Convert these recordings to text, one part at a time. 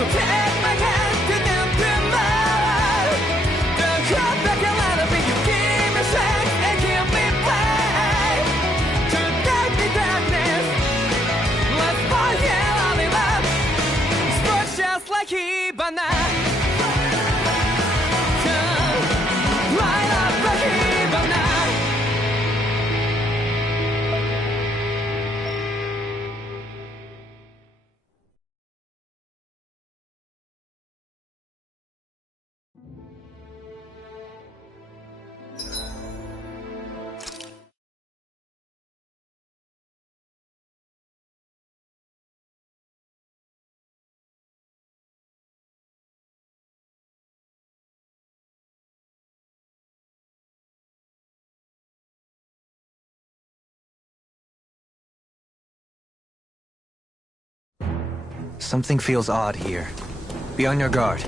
So take my hand, turn them to mine. Don't hold back and let me. You give me strength and give me faith. To take the darkness, let's fall here on the love. Sparks just like Hibana. Light up like Hibana. Something feels odd here. Be on your guard.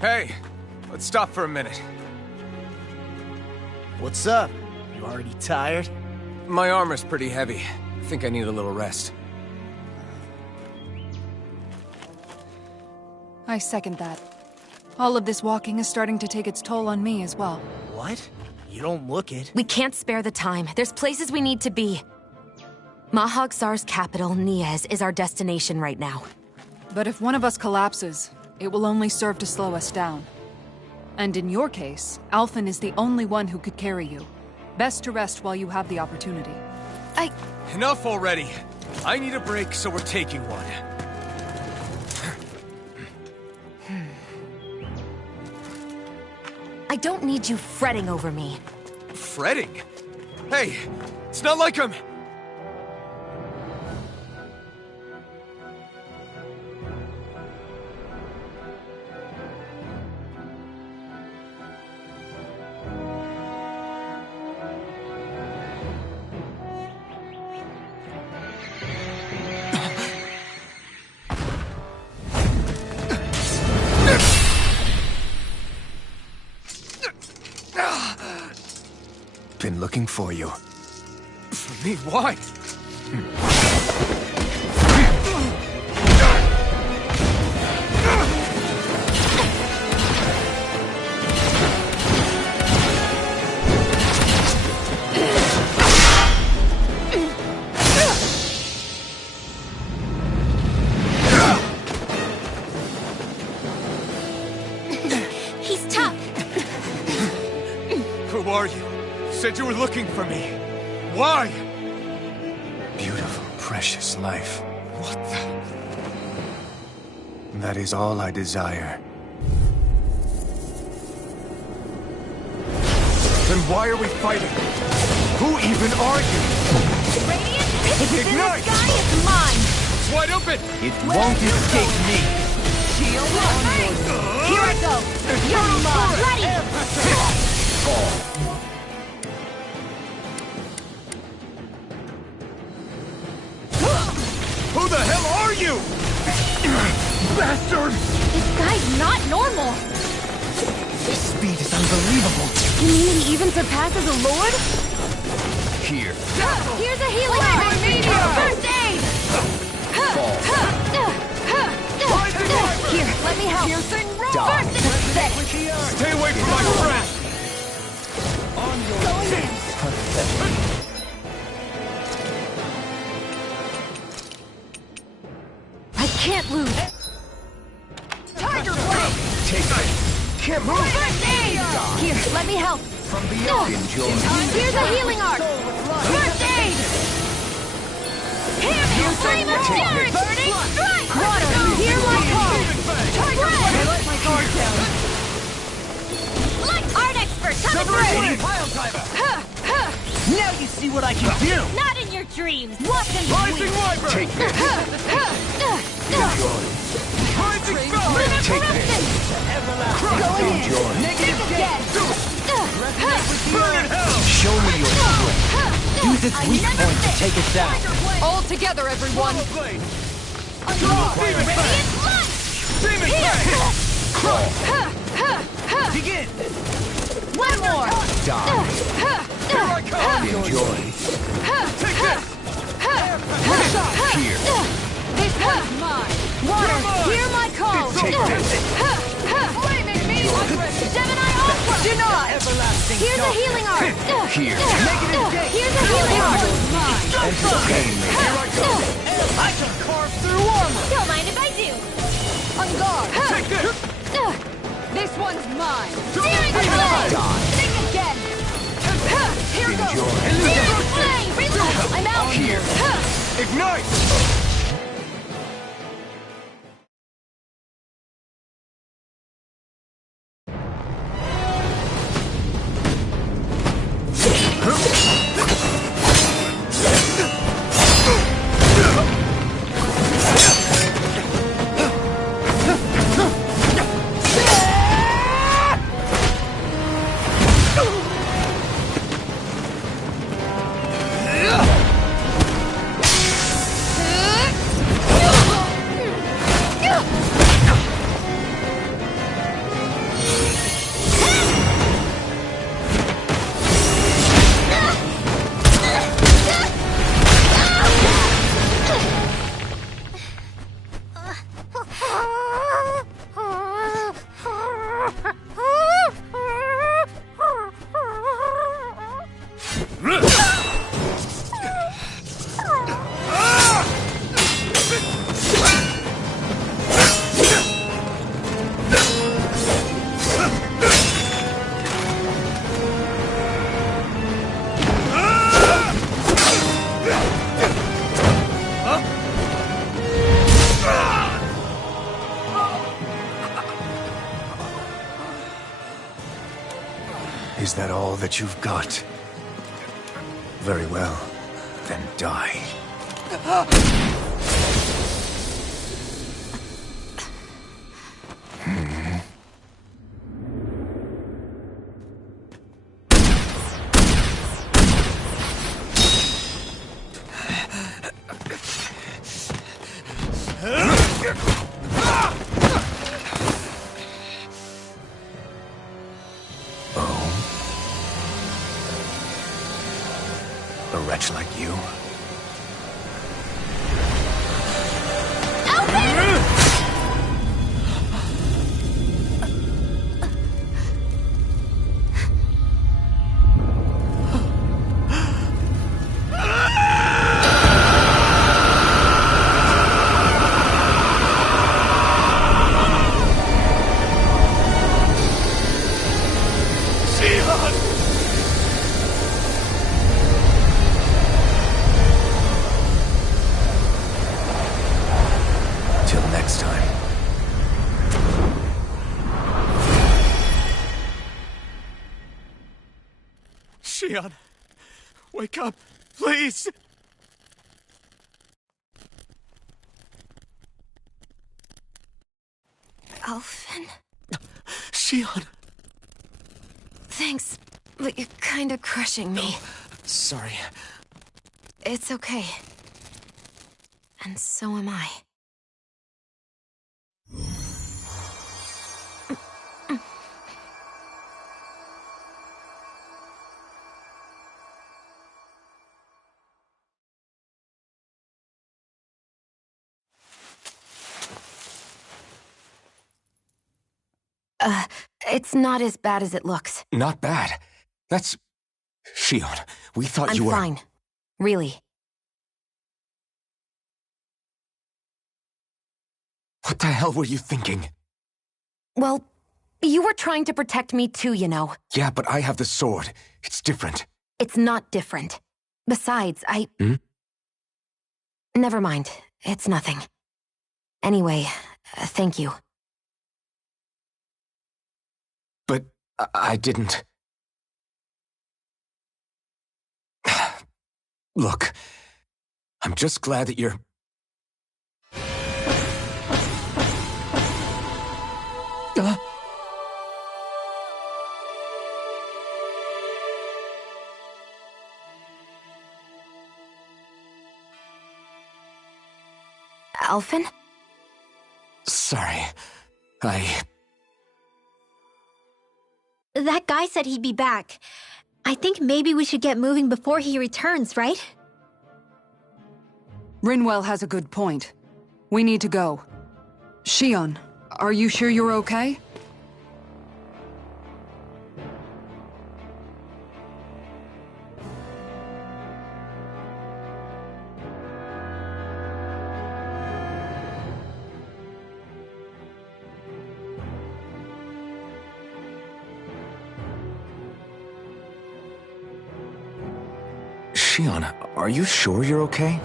Hey, let's stop for a minute. What's up? You already tired? My armor's pretty heavy. I think I need a little rest. I second that. All of this walking is starting to take its toll on me as well. What? You don't look it. We can't spare the time. There's places we need to be. Mahag-Sar's capital, Niez, is our destination right now. But if one of us collapses, it will only serve to slow us down. And in your case, Alphen is the only one who could carry you. Best to rest while you have the opportunity. Enough already! I need a break, so we're taking one. I don't need you fretting over me. Fretting? Hey, it's not like I'm... Been looking for you. For me? Why? He's tough. Who are you? Said you were looking for me. Why? Beautiful, precious life. What the... That is all I desire. Then why are we fighting? Who even are you? Radiant, it's in the Ignite! sky, it's mine! It's wide open! It won't escape me. Here I go! You're ready! Who the hell are you? Bastard! This guy's not normal! His speed is unbelievable. You mean he even surpasses a lord? Here. Here's a healing item! First aid! Here, let me help. First and pathetic! Stay away from my friend! I can't lose. Tiger Blade! Take it! Can't move! First aid! Here, let me help. From beyond. Here's a healing arc! First aid! Here, flame of fury! Burning strike! Water, here like home! Tiger Blade! I let my guard down. Like art expert, coming through! Pile driver. Now you see what I can do. Not in your dreams! Watch and Rising sweep! Wyvern! Take this. Use its weak point to take it down. All together, everyone! Blade! Radiant light! Demon Blade! Begin! One more! Die. Here I come! Enjoy. Take this! Here. This one's mine! Water, hear my call! Take this. Flaming me! Gemini Ultra! Do not! Everlasting Here's a dark. healing art! Here. Here's a healing art! Entertain me. Here I go! I can carve through armor. Don't mind if I do. On guard! Take this! This one's mine! Searing flame! Die. Think again! Here goes! Enjoy. Searing flame! Reload! I'm out! Here. Ignite! Is that all that you've got? Very well. Then die. A wretch like you? Till next time. Shion, wake up, please! Alphen? Shion! Thanks, but you're kinda crushing me. Sorry. It's okay. And so am I. It's not as bad as it looks. Not bad. That's... Shion, we thought I'm you were... fine. Really. What the hell were you thinking? Well, you were trying to protect me too, you know. Yeah, but I have the sword. It's different. It's not different. Besides, Never mind. It's nothing. Anyway, thank you. But I didn't... Look, I'm just glad that you're... Alphen? Sorry. That guy said he'd be back. I think maybe we should get moving before he returns, right? Rinwell has a good point. We need to go. Shion, are you sure you're okay? Shion, are you sure you're okay?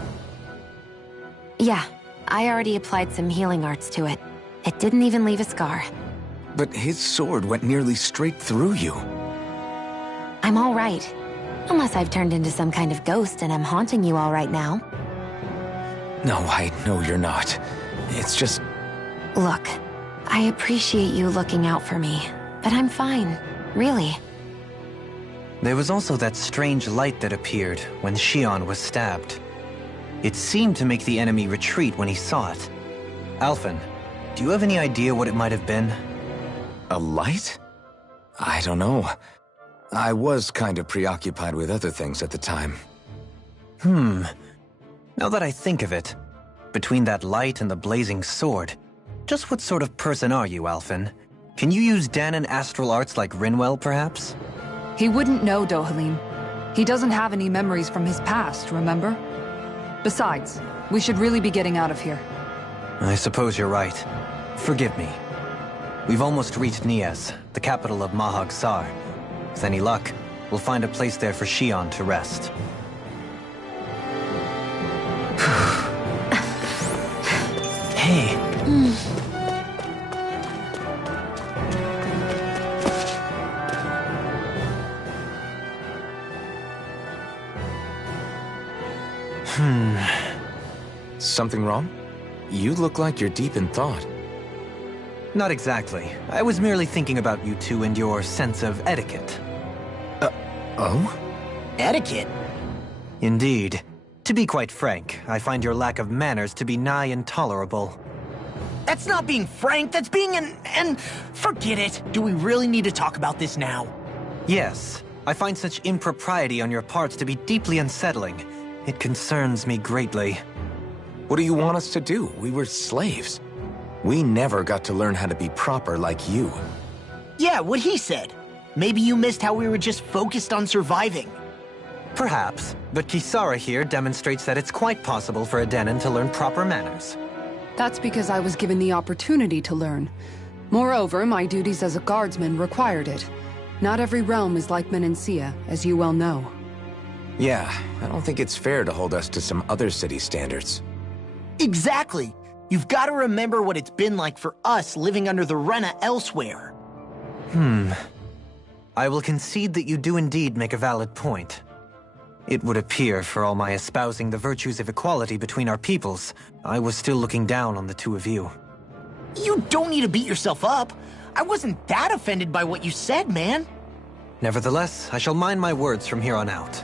Yeah, I already applied some healing arts to it. It didn't even leave a scar. But his sword went nearly straight through you. I'm all right. Unless I've turned into some kind of ghost and I'm haunting you all right now. No, I know you're not. It's just... Look, I appreciate you looking out for me, but I'm fine, really. There was also that strange light that appeared when Shion was stabbed. It seemed to make the enemy retreat when he saw it. Alphen, do you have any idea what it might have been? A light? I don't know. I was kind of preoccupied with other things at the time. Now that I think of it, between that light and the blazing sword, just what sort of person are you, Alphen? Can you use Danon astral arts like Rinwell, perhaps? He wouldn't know, Dohalim. He doesn't have any memories from his past, remember? Besides, we should really be getting out of here. I suppose you're right. Forgive me. We've almost reached Niez, the capital of Mahag Sar. With any luck, we'll find a place there for Shion to rest. Hey. Something wrong? You look like you're deep in thought. Not exactly. I was merely thinking about you two and your sense of etiquette. Oh? Etiquette? Indeed. To be quite frank, I find your lack of manners to be nigh intolerable. That's not being frank, that's being and forget it. Do we really need to talk about this now? Yes, I find such impropriety on your parts to be deeply unsettling. It concerns me greatly. What do you want us to do? We were slaves. We never got to learn how to be proper like you. Yeah, what he said. Maybe you missed how we were just focused on surviving. Perhaps, but Kisara here demonstrates that it's quite possible for a Danon to learn proper manners. That's because I was given the opportunity to learn. Moreover, my duties as a guardsman required it. Not every realm is like Menancia, as you well know. Yeah, I don't think it's fair to hold us to some other city standards. Exactly. You've got to remember what it's been like for us living under the Rena elsewhere. I will concede that you do indeed make a valid point. It would appear, for all my espousing the virtues of equality between our peoples, I was still looking down on the two of you. You don't need to beat yourself up. I wasn't that offended by what you said, man. Nevertheless, I shall mind my words from here on out.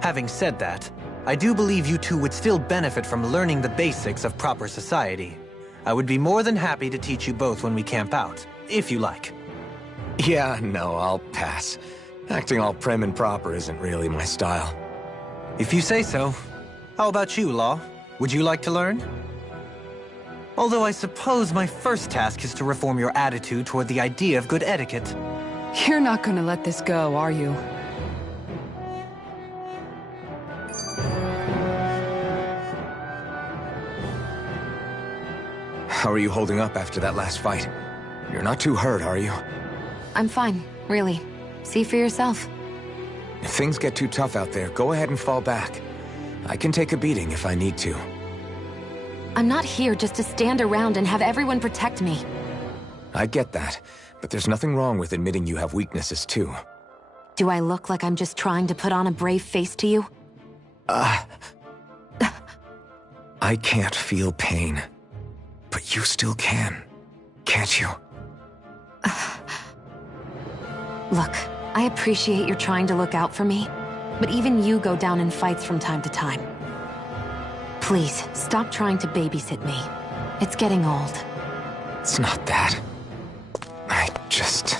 Having said that, I do believe you two would still benefit from learning the basics of proper society. I would be more than happy to teach you both when we camp out, if you like. Yeah, no, I'll pass. Acting all prim and proper isn't really my style. If you say so. How about you, Law? Would you like to learn? Although I suppose my first task is to reform your attitude toward the idea of good etiquette. You're not gonna let this go, are you? How are you holding up after that last fight? You're not too hurt, are you? I'm fine, really. See for yourself. If things get too tough out there, go ahead and fall back. I can take a beating if I need to. I'm not here just to stand around and have everyone protect me. I get that, but there's nothing wrong with admitting you have weaknesses too. Do I look like I'm just trying to put on a brave face to you? I can't feel pain. But you still can, can't you? Look, I appreciate you're trying to look out for me, but even you go down in fights from time to time. Please, stop trying to babysit me. It's getting old. It's not that. I just...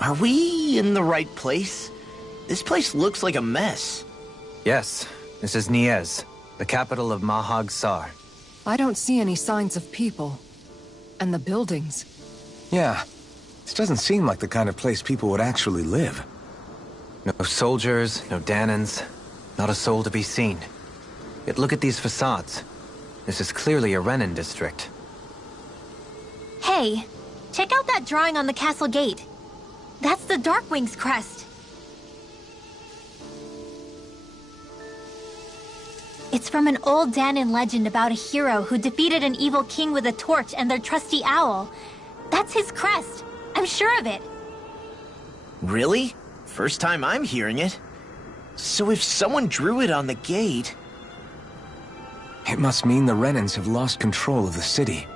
Are we in the right place? This place looks like a mess. Yes, this is Niez, the capital of Mahag-Sar. I don't see any signs of people. And the buildings. Yeah. This doesn't seem like the kind of place people would actually live. No soldiers, no Danans, not a soul to be seen. Yet look at these facades. This is clearly a Renan district. Hey, check out that drawing on the castle gate. That's the Darkwing's crest. It's from an old Danan legend about a hero who defeated an evil king with a torch and their trusty owl. That's his crest. I'm sure of it. Really? First time I'm hearing it. So if someone drew it on the gate... It must mean the Renans have lost control of the city.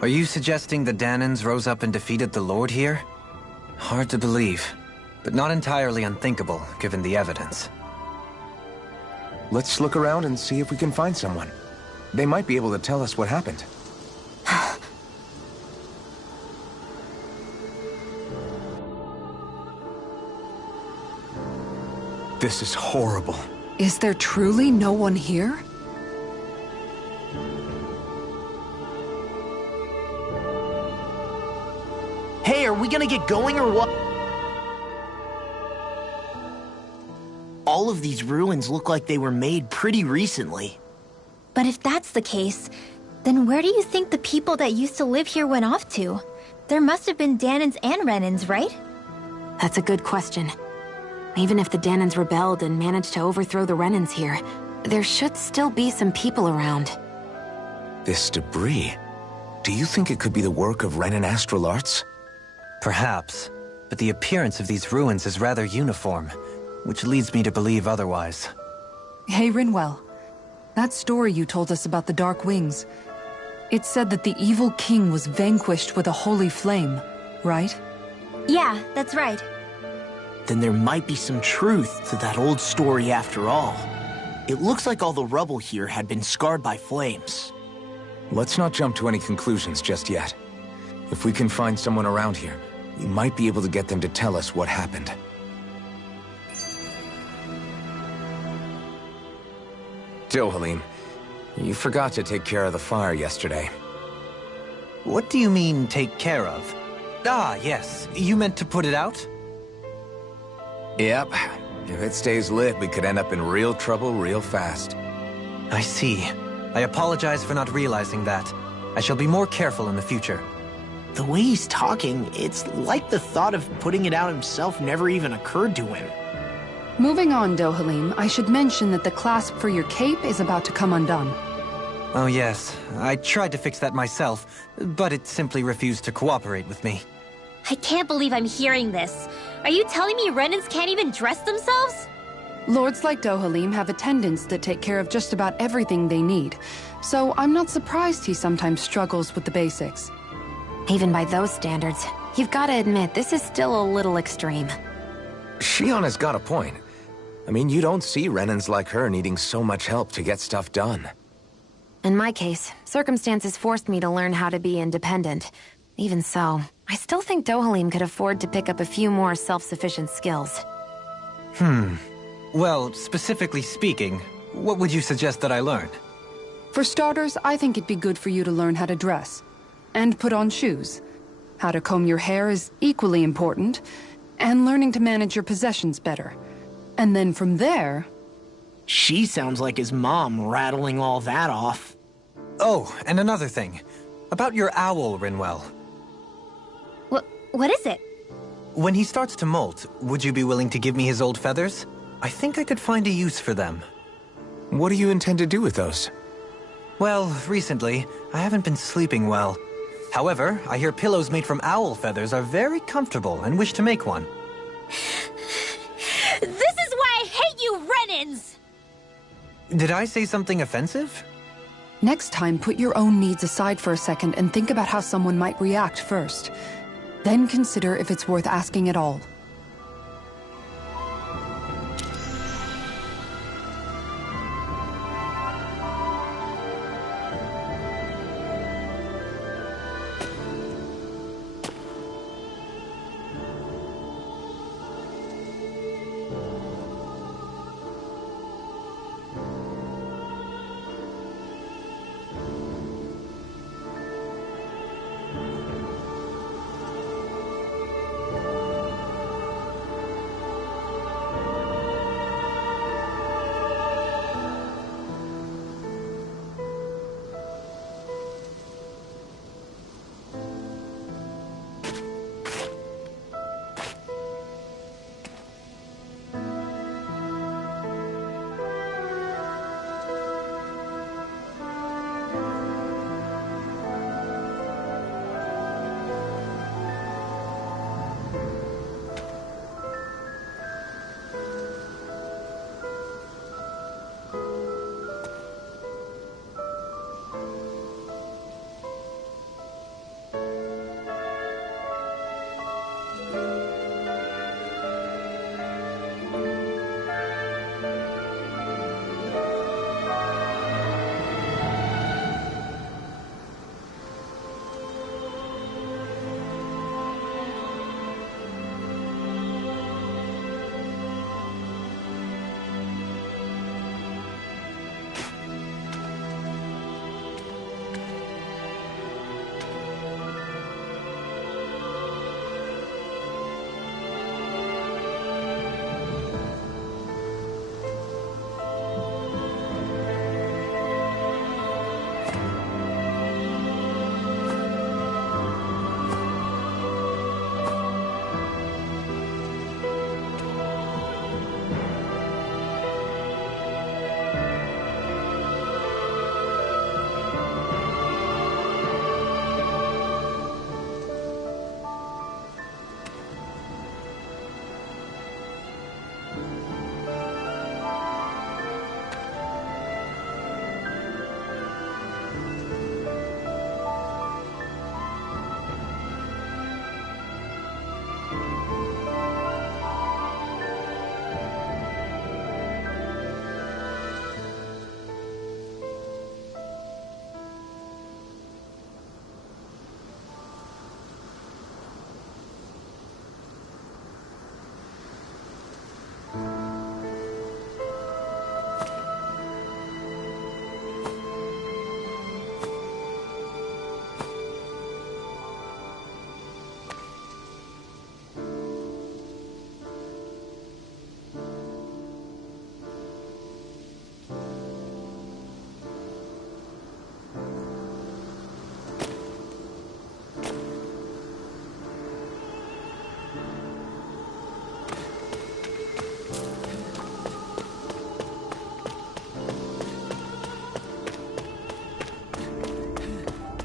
Are you suggesting the Danans rose up and defeated the Lord here? Hard to believe, but not entirely unthinkable, given the evidence. Let's look around and see if we can find someone. They might be able to tell us what happened. This is horrible. Is there truly no one here? Hey, are we gonna get going or what? All of these ruins look like they were made pretty recently. But if that's the case, then where do you think the people that used to live here went off to? There must have been Danans and Renans, right? That's a good question. Even if the Danans rebelled and managed to overthrow the Renans here, there should still be some people around. This debris... Do you think it could be the work of Renan astral arts? Perhaps, but the appearance of these ruins is rather uniform, which leads me to believe otherwise. Hey, Rinwell. That story you told us about the Dark Wings. It said that the evil king was vanquished with a holy flame, right? Yeah, that's right. Then there might be some truth to that old story after all. It looks like all the rubble here had been scarred by flames. Let's not jump to any conclusions just yet. If we can find someone around here, we might be able to get them to tell us what happened. Dohalim, you forgot to take care of the fire yesterday. What do you mean, take care of? Ah, yes. You meant to put it out? Yep. If it stays lit, we could end up in real trouble real fast. I see. I apologize for not realizing that. I shall be more careful in the future. The way he's talking, it's like the thought of putting it out himself never even occurred to him. Moving on, Dohalim, I should mention that the clasp for your cape is about to come undone. Oh yes, I tried to fix that myself, but it simply refused to cooperate with me. I can't believe I'm hearing this. Are you telling me Renans can't even dress themselves? Lords like Dohalim have attendants that take care of just about everything they need, so I'm not surprised he sometimes struggles with the basics. Even by those standards, you've got to admit this is still a little extreme. Shionne's got a point. I mean, you don't see Renans like her needing so much help to get stuff done. In my case, circumstances forced me to learn how to be independent. Even so, I still think Dohalim could afford to pick up a few more self-sufficient skills. Well, specifically speaking, what would you suggest that I learn? For starters, I think it'd be good for you to learn how to dress. And put on shoes. How to comb your hair is equally important. And learning to manage your possessions better. And then from there... She sounds like his mom rattling all that off. Oh, and another thing. About your owl, Rinwell. What is it? When he starts to molt, would you be willing to give me his old feathers? I think I could find a use for them. What do you intend to do with those? Well, recently, I haven't been sleeping well. However, I hear pillows made from owl feathers are very comfortable and wish to make one. This is why I hate you, Renans! Did I say something offensive? Next time, put your own needs aside for a second and think about how someone might react first. Then consider if it's worth asking at all.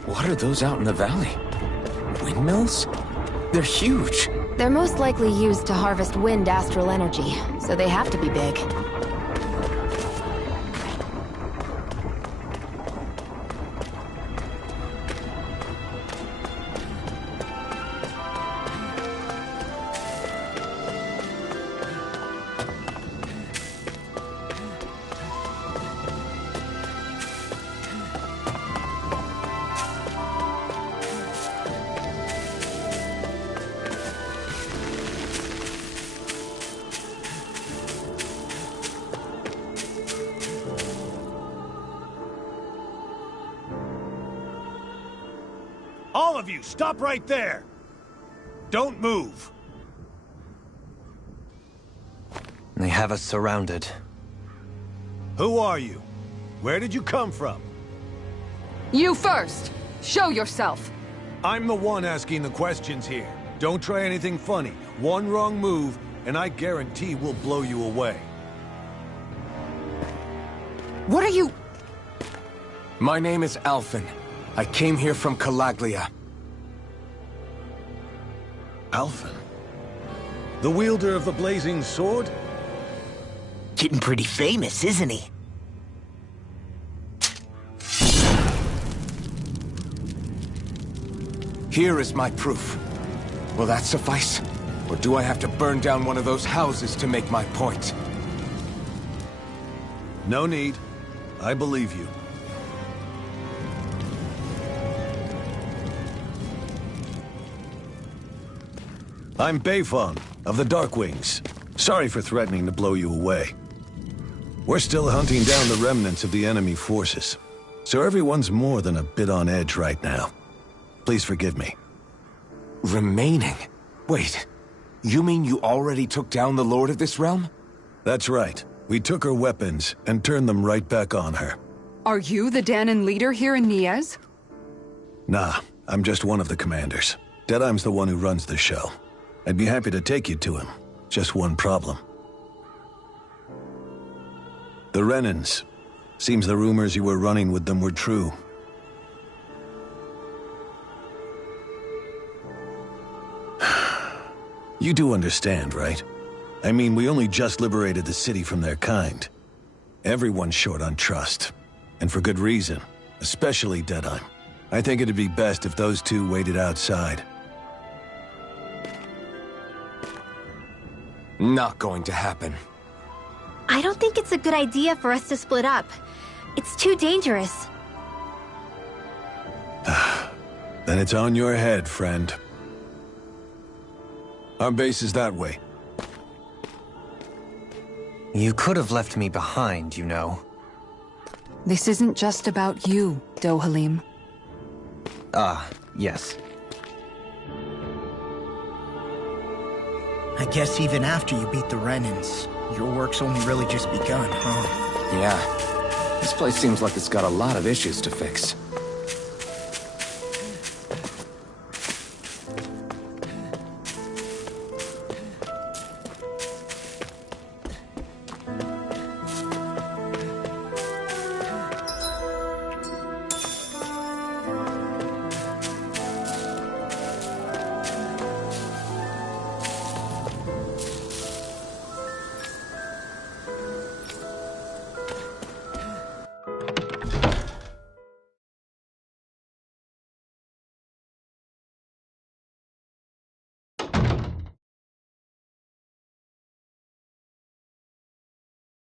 What are those out in the valley? Windmills? They're huge. They're most likely used to harvest wind astral energy, so they have to be big. All of you, stop right there! Don't move! They have us surrounded. Who are you? Where did you come from? You first! Show yourself! I'm the one asking the questions here. Don't try anything funny. One wrong move, and I guarantee we'll blow you away. What are you... My name is Alphen. I came here from Calaglia. Alphen? The wielder of the blazing sword? Getting pretty famous, isn't he? Here is my proof. Will that suffice? Or do I have to burn down one of those houses to make my point? No need. I believe you. I'm Beifong, of the Darkwings. Sorry for threatening to blow you away. We're still hunting down the remnants of the enemy forces, so everyone's more than a bit on edge right now. Please forgive me. Remaining? Wait, you mean you already took down the Lord of this realm? That's right. We took her weapons and turned them right back on her. Are you the Danon leader here in Niez? Nah, I'm just one of the commanders. Deadeye's the one who runs the show. I'd be happy to take you to him. Just one problem. The Renans. Seems the rumors you were running with them were true. You do understand, right? I mean, we only just liberated the city from their kind. Everyone's short on trust. And for good reason. Especially Deadeye. I think it'd be best if those two waited outside. Not going to happen. I don't think it's a good idea for us to split up. It's too dangerous. Then it's on your head, friend. Our base is that way. You could have left me behind, you know. This isn't just about you, Dohalim. Ah, yes. I guess even after you beat the Renans, your work's only really just begun, huh? Yeah. This place seems like it's got a lot of issues to fix.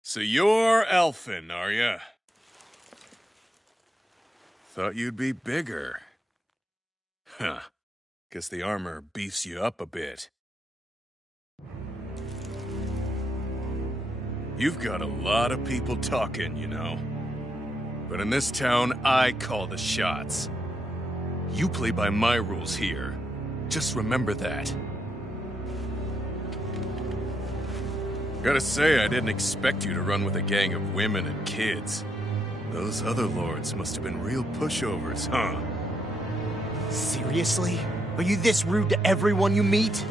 So you're Alphen, are ya? Thought you'd be bigger. Huh. Guess the armor beefs you up a bit. You've got a lot of people talking, you know. But in this town, I call the shots. You play by my rules here. Just remember that. Gotta say, I didn't expect you to run with a gang of women and kids. Those other lords must have been real pushovers, huh? Seriously? Are you this rude to everyone you meet?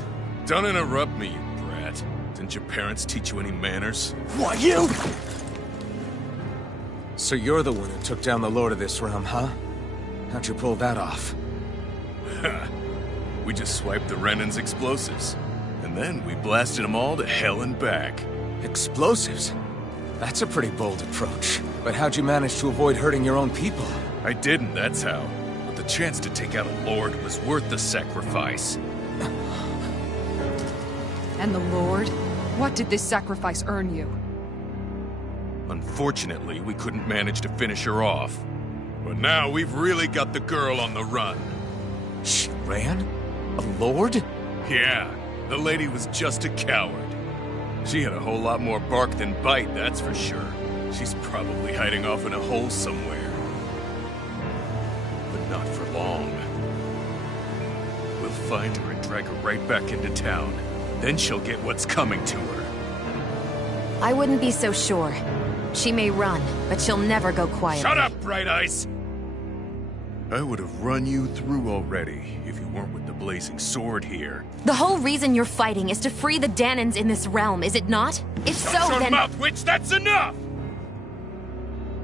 Don't interrupt me, you brat. Didn't your parents teach you any manners? What, you? So you're the one who took down the Lord of this realm, huh? How'd you pull that off? We just swiped the Renan's explosives. And then we blasted them all to hell and back. Explosives? That's a pretty bold approach. But how'd you manage to avoid hurting your own people? I didn't, that's how. But the chance to take out a lord was worth the sacrifice. And the Lord? What did this sacrifice earn you? Unfortunately, we couldn't manage to finish her off. But now we've really got the girl on the run. She ran? A lord? Yeah, the lady was just a coward. She had a whole lot more bark than bite, that's for sure. She's probably hiding off in a hole somewhere. But not for long. We'll find her and drag her right back into town. Then she'll get what's coming to her. I wouldn't be so sure. She may run, but she'll never go quiet. Shut up, Bright Eyes! I would have run you through already if you weren't with the blazing sword here. The whole reason you're fighting is to free the Danans in this realm, is it not? If so, Shut your then— mouth, witch! That's enough!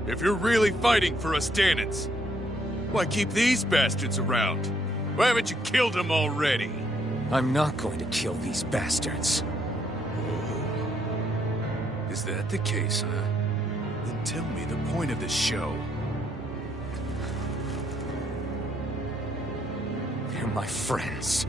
If you're really fighting for us Danans, why keep these bastards around? Why haven't you killed them already? I'm not going to kill these bastards. Is that the case, huh? Then tell me the point of this show. They're my friends.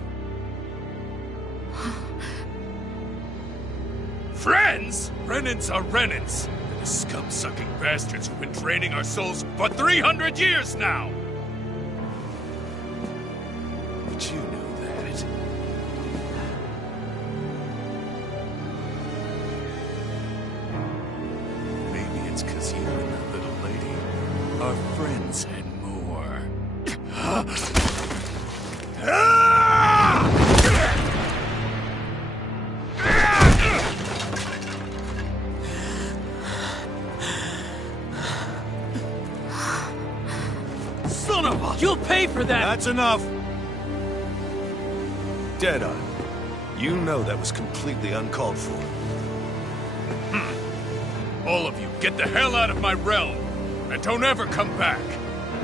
Friends? Renans are Renans. They're the scum-sucking bastards who've been draining our souls for 300 years now! But you know that. Maybe it's 'cause you and that little lady are friends and more. Son of a... You'll pay for that! That's enough! Deadeye, you know that was completely uncalled for. All of you, get the hell out of my realm! And don't ever come back!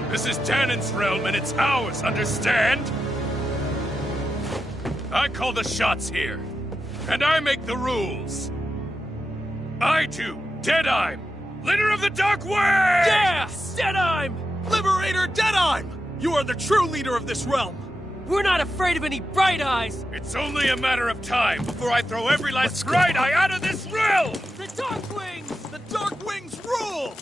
This is Danan's realm and it's ours, understand? I call the shots here. And I make the rules. I do, Deadeye, leader of the Dark Wings! Yeah! Deadeye! Liberator Deadeye! You are the true leader of this realm! We're not afraid of any Bright Eyes! It's only a matter of time before I throw every last Bright Eye out of this realm! The Dark Wings! The Dark Wings rule!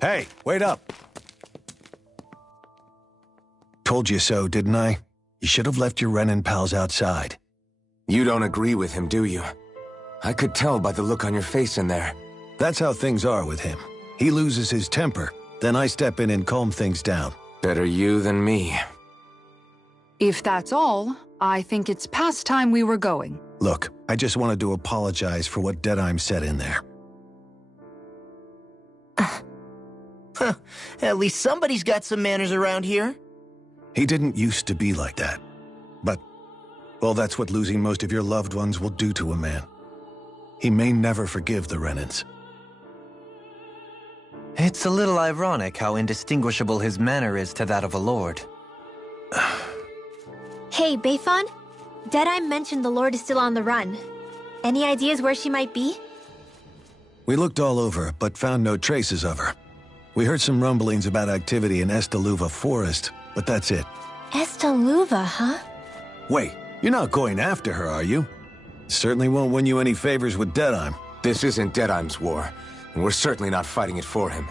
Hey, wait up! Told you so, didn't I? You should have left your Renan pals outside. You don't agree with him, do you? I could tell by the look on your face in there. That's how things are with him. He loses his temper, then I step in and calm things down. Better you than me. If that's all, I think it's past time we were going. Look, I just wanted to apologize for what Deadeye said in there. At least somebody's got some manners around here. He didn't used to be like that. But, well, that's what losing most of your loved ones will do to a man. He may never forgive the Renans. It's a little ironic how indistinguishable his manner is to that of a lord. Hey, Bayfon? Deadeye mentioned the Lord is still on the run. Any ideas where she might be? We looked all over, but found no traces of her. We heard some rumblings about activity in Estaluva Forest, but that's it. Estaluva, huh? Wait, you're not going after her, are you? Certainly won't win you any favors with Deadeye. This isn't Deadeye's war, and we're certainly not fighting it for him.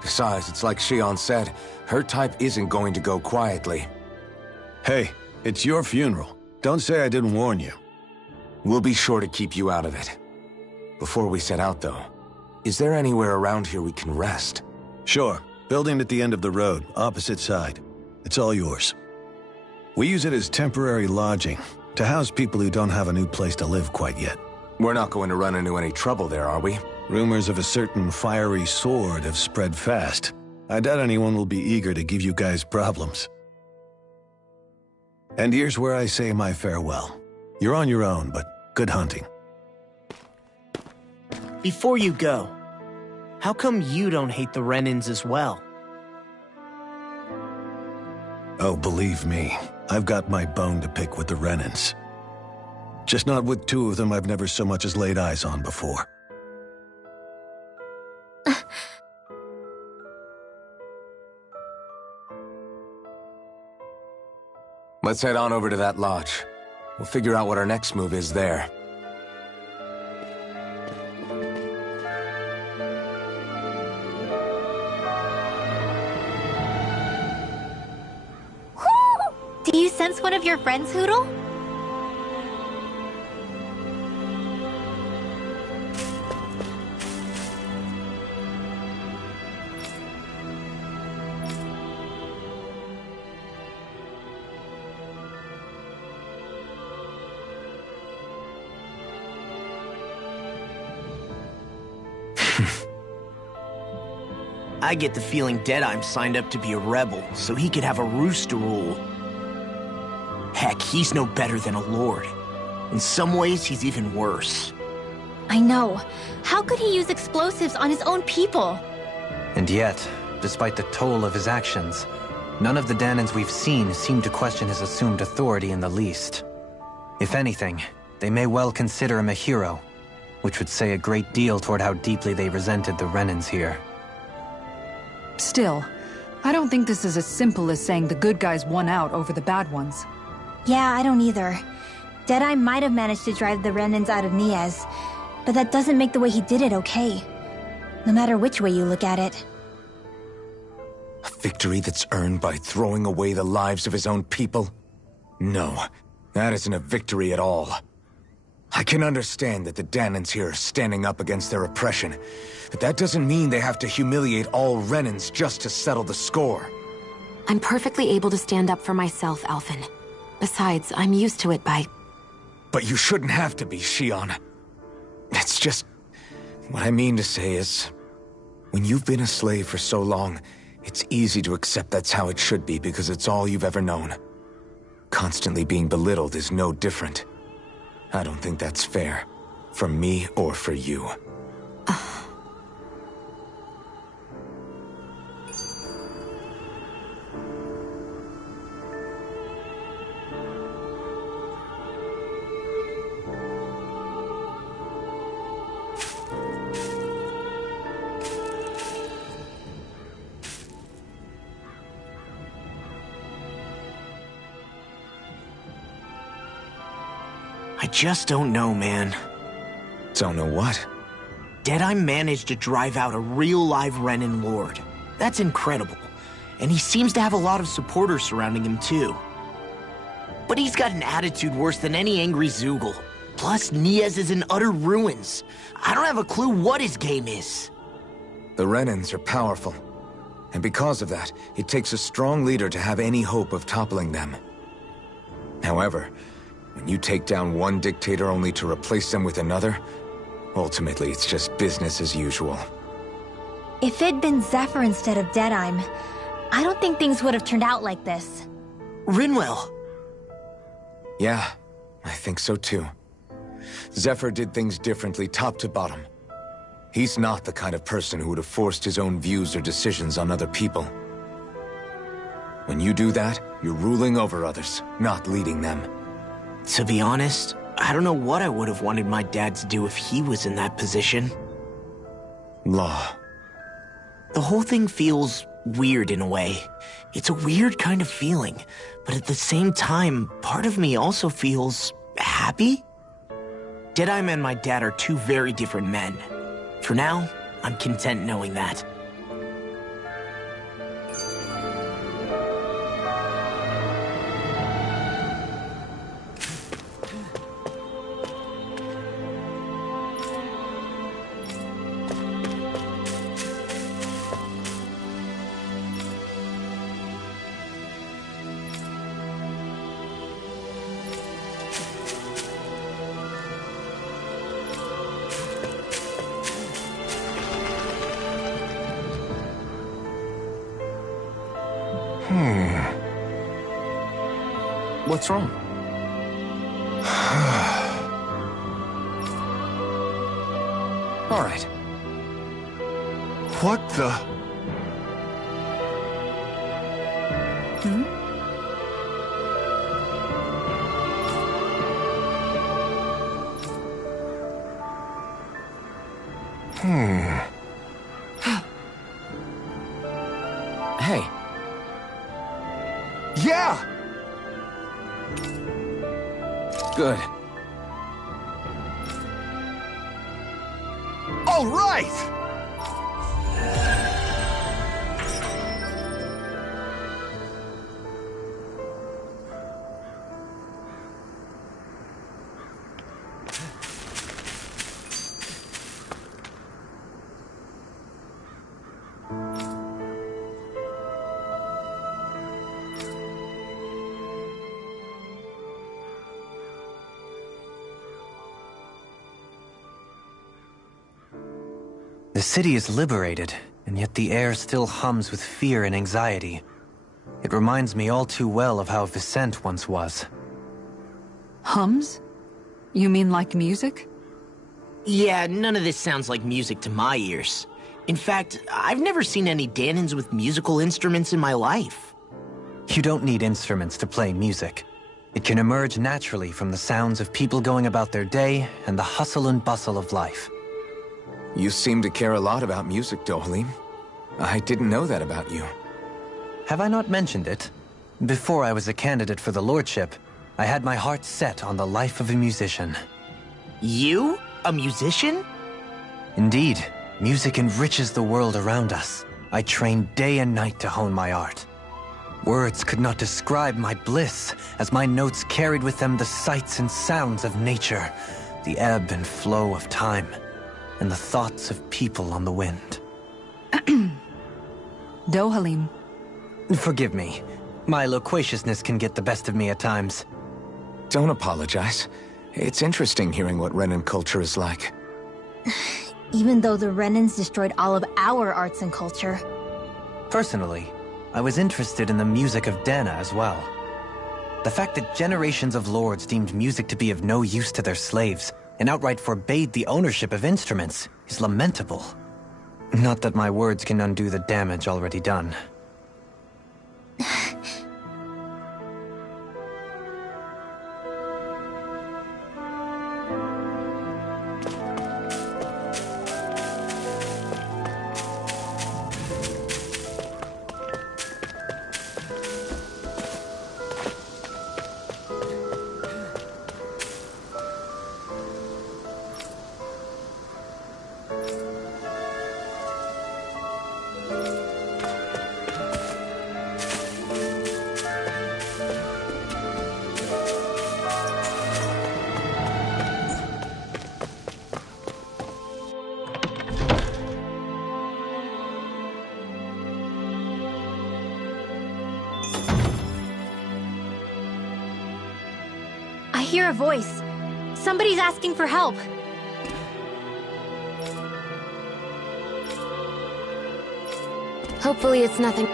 Besides, it's like Shion said, her type isn't going to go quietly. Hey, it's your funeral. Don't say I didn't warn you. We'll be sure to keep you out of it. Before we set out, though, is there anywhere around here we can rest? Sure. Building at the end of the road, opposite side. It's all yours. We use it as temporary lodging, to house people who don't have a new place to live quite yet. We're not going to run into any trouble there, are we? Rumors of a certain fiery sword have spread fast. I doubt anyone will be eager to give you guys problems. And here's where I say my farewell. You're on your own, but good hunting. Before you go, how come you don't hate the Renans as well? Oh, believe me, I've got my bone to pick with the Renans. Just not with two of them I've never so much as laid eyes on before. Let's head on over to that lodge. We'll figure out what our next move is there. Do you sense one of your friends, Hootle? I get the feeling Deadeye's signed up to be a rebel, so he could have a roost to rule. Heck, he's no better than a lord. In some ways, he's even worse. I know. How could he use explosives on his own people? And yet, despite the toll of his actions, none of the Danans we've seen seem to question his assumed authority in the least. If anything, they may well consider him a hero, which would say a great deal toward how deeply they resented the Renans here. Still, I don't think this is as simple as saying the good guys won out over the bad ones. Yeah, I don't either. Deadeye might have managed to drive the Renans out of Niez, but that doesn't make the way he did it okay. No matter which way you look at it. A victory that's earned by throwing away the lives of his own people? No, that isn't a victory at all. I can understand that the Danans here are standing up against their oppression, but that doesn't mean they have to humiliate all Renans just to settle the score. I'm perfectly able to stand up for myself, Alphen. Besides, I'm used to it by... But you shouldn't have to be, Shion. It's just... What I mean to say is... When you've been a slave for so long, it's easy to accept that's how it should be because it's all you've ever known. Constantly being belittled is no different. I don't think that's fair. For me or for you. I just don't know, man. Don't know what? Deadeye managed to drive out a real live Renan lord. That's incredible. And he seems to have a lot of supporters surrounding him, too. But he's got an attitude worse than any angry Zoogle. Plus, Niez is in utter ruins. I don't have a clue what his game is. The Renans are powerful. And because of that, it takes a strong leader to have any hope of toppling them. However, when you take down one dictator only to replace them with another, ultimately it's just business as usual. If it'd been Zephyr instead of Deadeye, I don't think things would have turned out like this. Rinwell. Yeah, I think so too. Zephyr did things differently top to bottom. He's not the kind of person who would have forced his own views or decisions on other people. When you do that, you're ruling over others, not leading them. To be honest, I don't know what I would have wanted my dad to do if he was in that position. Law. The whole thing feels weird in a way. It's a weird kind of feeling, but at the same time, part of me also feels happy. Deadeye and my dad are two very different men. For now, I'm content knowing that. What's wrong? All right. What the... Hey. Yeah! Good. All right! The city is liberated, and yet the air still hums with fear and anxiety. It reminds me all too well of how Vicente once was. Hums? You mean like music? Yeah, none of this sounds like music to my ears. In fact, I've never seen any Danans with musical instruments in my life. You don't need instruments to play music. It can emerge naturally from the sounds of people going about their day and the hustle and bustle of life. You seem to care a lot about music, Dohalim. I didn't know that about you. Have I not mentioned it? Before I was a candidate for the lordship, I had my heart set on the life of a musician. You? A musician? Indeed, music enriches the world around us. I trained day and night to hone my art. Words could not describe my bliss, as my notes carried with them the sights and sounds of nature, the ebb and flow of time, and the thoughts of people on the wind. Dohalim. Forgive me. My loquaciousness can get the best of me at times. Don't apologize. It's interesting hearing what Renan culture is like. Even though the Renans destroyed all of our arts and culture. Personally, I was interested in the music of Dana as well. The fact that generations of lords deemed music to be of no use to their slaves and outright forbade the ownership of instruments is lamentable. Not that my words can undo the damage already done. I hear a voice. Somebody's asking for help. Hopefully it's nothing.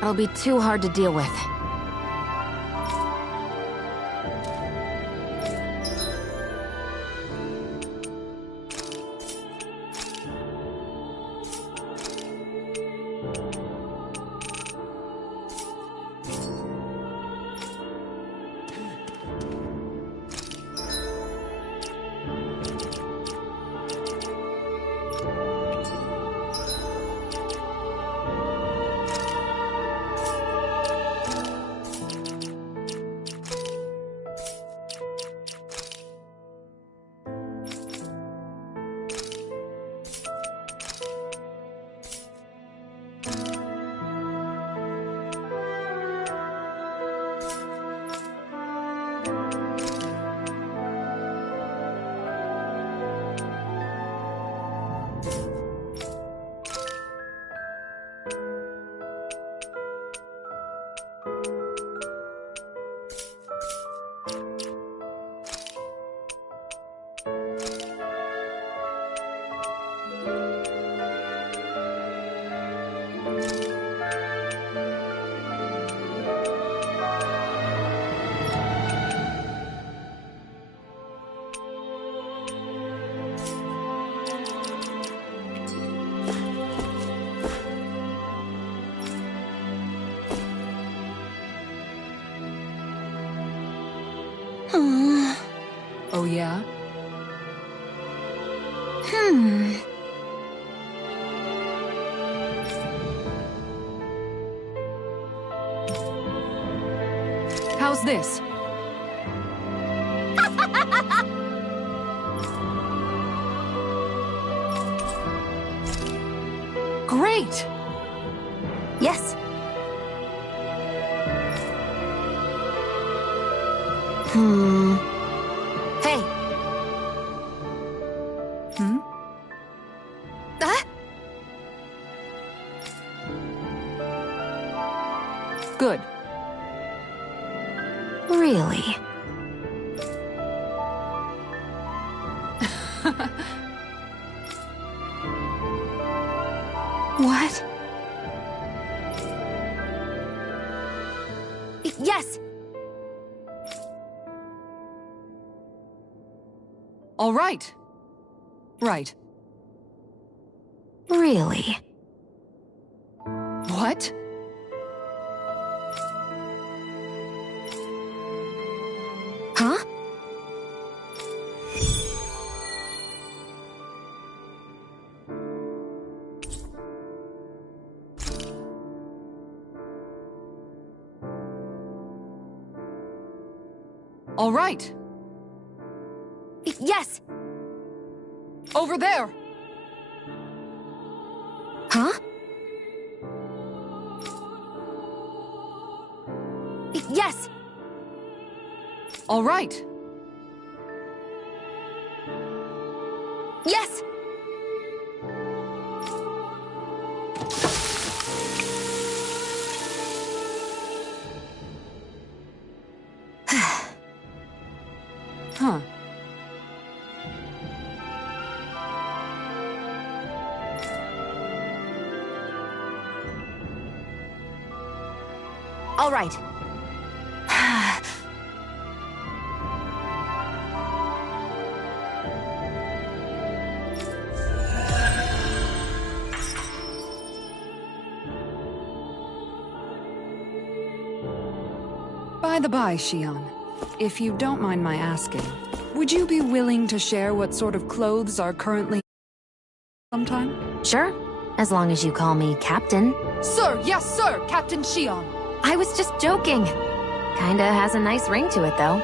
It'll be too hard to deal with. Oh, yeah? How's this? Great! Yes. Hey. Good. Really? What? Yes! All right. Right. Really? What? Huh? All right. Yes! Over there! Huh? Yes! All right. Yes! Huh. All right. By the by, Shion, if you don't mind my asking, would you be willing to share what sort of clothes are currently sometime? Sure, as long as you call me Captain. Sir, yes, sir, Captain Shion. I was just joking. Kinda has a nice ring to it, though.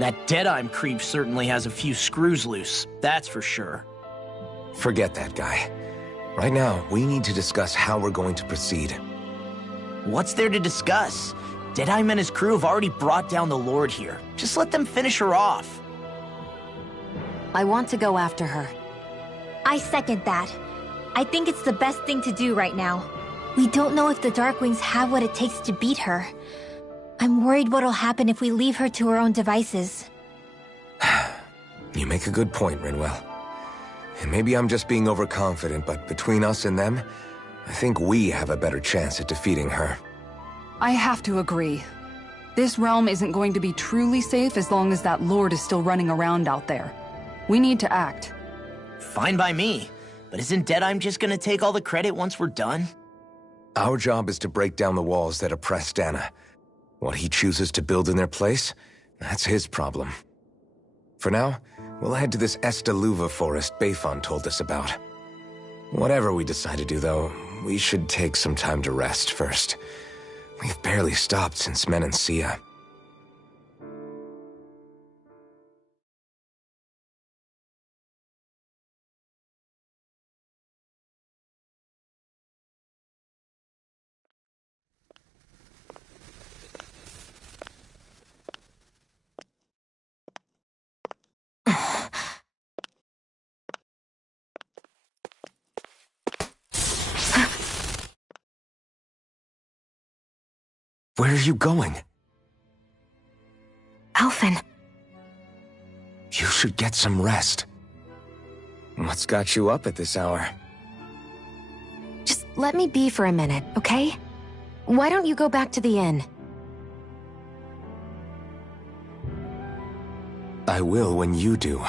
That Deadeye creep certainly has a few screws loose, that's for sure. Forget that guy. Right now, we need to discuss how we're going to proceed. What's there to discuss? Deadeye and his crew have already brought down the Lord here. Just let them finish her off. I want to go after her. I second that. I think it's the best thing to do right now. We don't know if the Darkwings have what it takes to beat her. I'm worried what'll happen if we leave her to her own devices. You make a good point, Rinwell. And maybe I'm just being overconfident, but between us and them, I think we have a better chance at defeating her. I have to agree. This realm isn't going to be truly safe as long as that Lord is still running around out there. We need to act. Fine by me. But isn't Deadeye just gonna take all the credit once we're done? Our job is to break down the walls that oppress Dana. What he chooses to build in their place, that's his problem. For now, we'll head to this Estaluva forest Bayfon told us about. Whatever we decide to do, though, we should take some time to rest first. We've barely stopped since Menancia. Where are you going? Alphen. You should get some rest. What's got you up at this hour? Just let me be for a minute, okay? Why don't you go back to the inn? I will when you do.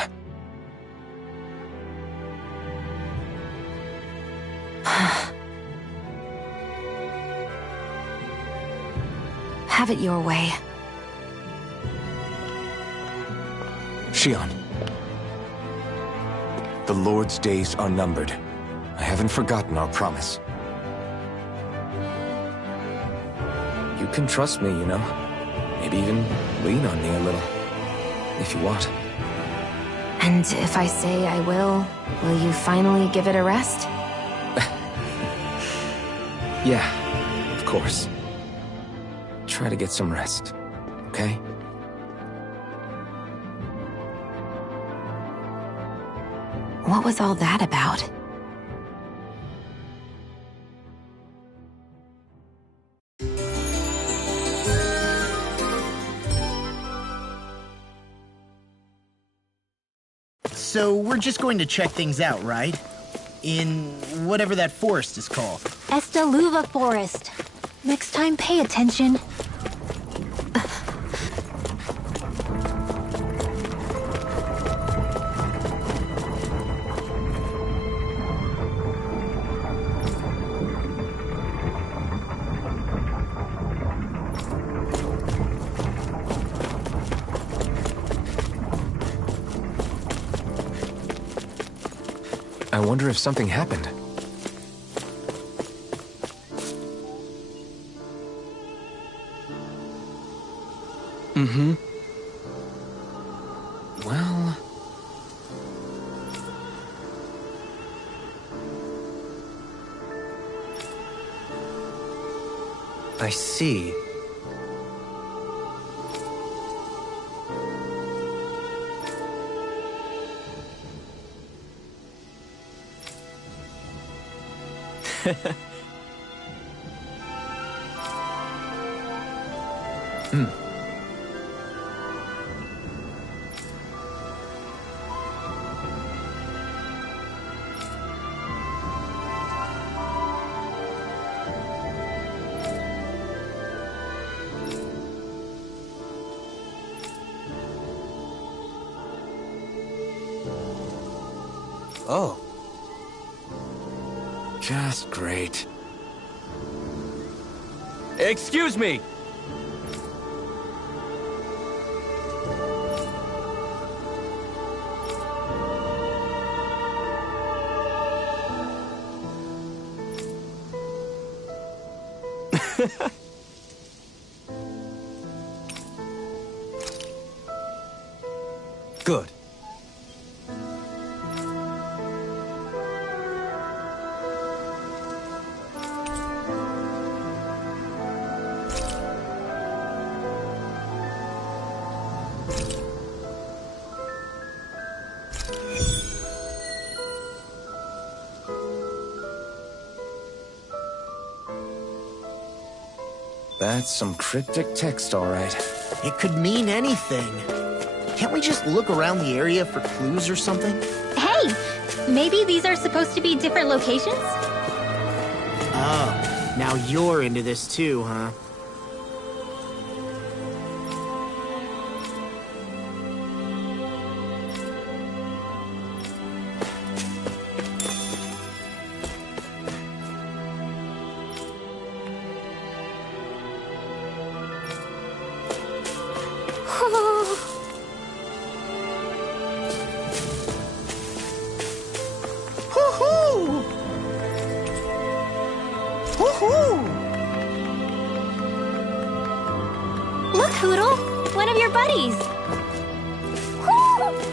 Have it your way. Shion. The Lord's days are numbered. I haven't forgotten our promise. You can trust me, you know. Maybe even lean on me a little. If you want. And if I say I will you finally give it a rest? Yeah, of course. Try to get some rest, okay? What was all that about? So we're just going to check things out, right? In whatever that forest is called. Estaluva Forest. Next time, pay attention. I wonder if something happened. Mm-hmm. Well... I see. Oh. Just great. Excuse me! Good. That's some cryptic text, all right. It could mean anything. Can't we just look around the area for clues or something? Hey! Maybe these are supposed to be different locations? Oh, now you're into this too, huh? Woohoo! Woohoo! Look, Hoodle! One of your buddies! Woo!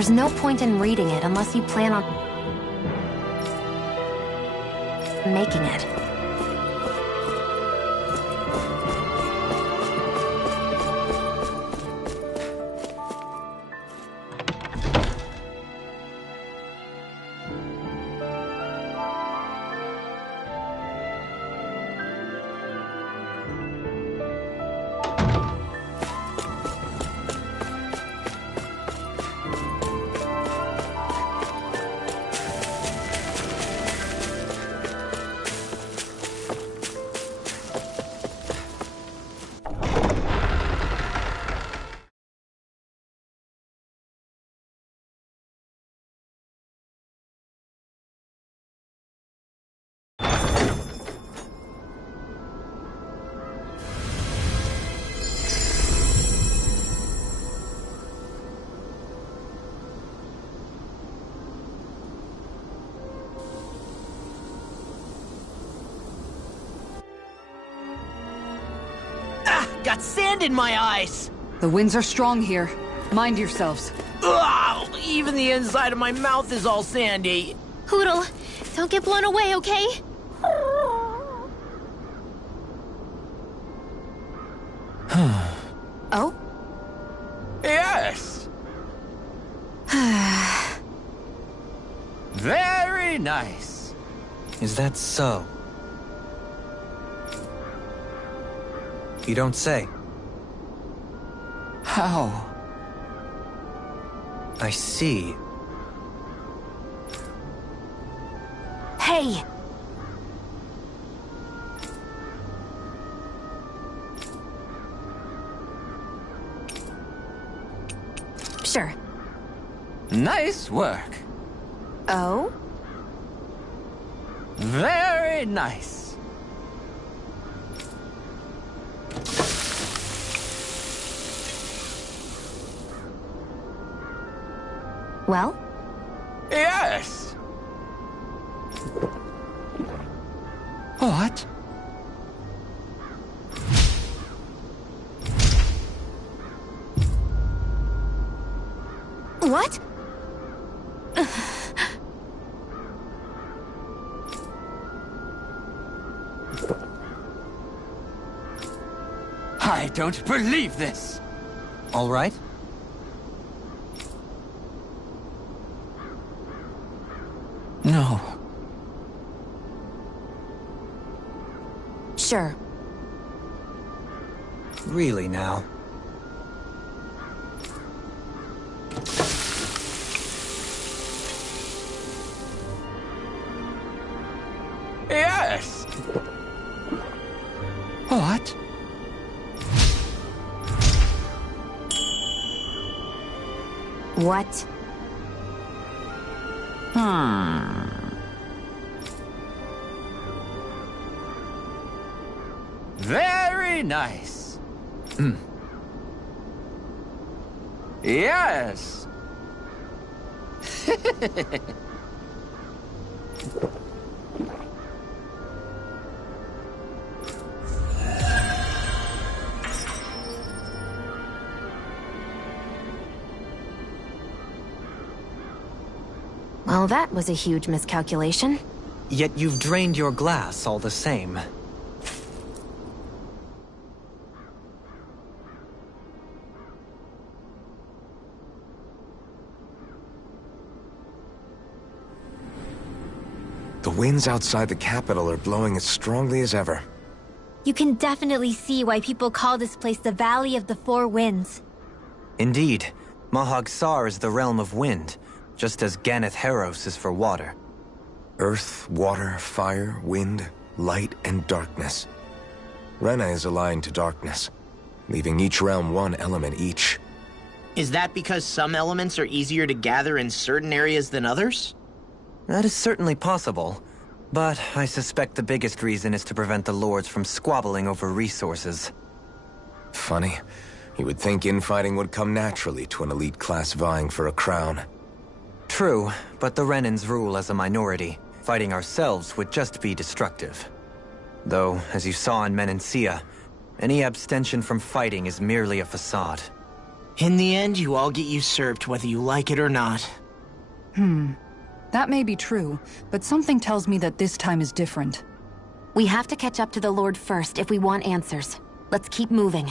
There's no point in reading it unless you plan on making it. Got sand in my eyes! The winds are strong here. Mind yourselves. Ugh, even the inside of my mouth is all sandy. Hootle, don't get blown away, okay? Oh? Yes! Very nice. Is that so? You don't say. How? I see. Hey! Sure. Nice work. Oh? Very nice. Well? Yes! What? What? I don't believe this! All right? No. Sure. Really now. Yes! What? What? Very nice. Yes. Well, that was a huge miscalculation. Yet you've drained your glass all the same. The winds outside the capital are blowing as strongly as ever. You can definitely see why people call this place the Valley of the Four Winds. Indeed, Mahag Sar is the realm of wind, just as Ganeth Heros is for water. Earth, water, fire, wind, light, and darkness. Rena is aligned to darkness, leaving each realm one element each. Is that because some elements are easier to gather in certain areas than others? That is certainly possible, but I suspect the biggest reason is to prevent the lords from squabbling over resources. Funny. You would think infighting would come naturally to an elite class vying for a crown. True, but the Renans rule as a minority. Fighting ourselves would just be destructive. Though, as you saw in Menancia, any abstention from fighting is merely a facade. In the end, you all get usurped whether you like it or not. That may be true, but something tells me that this time is different. We have to catch up to the Lord first if we want answers. Let's keep moving.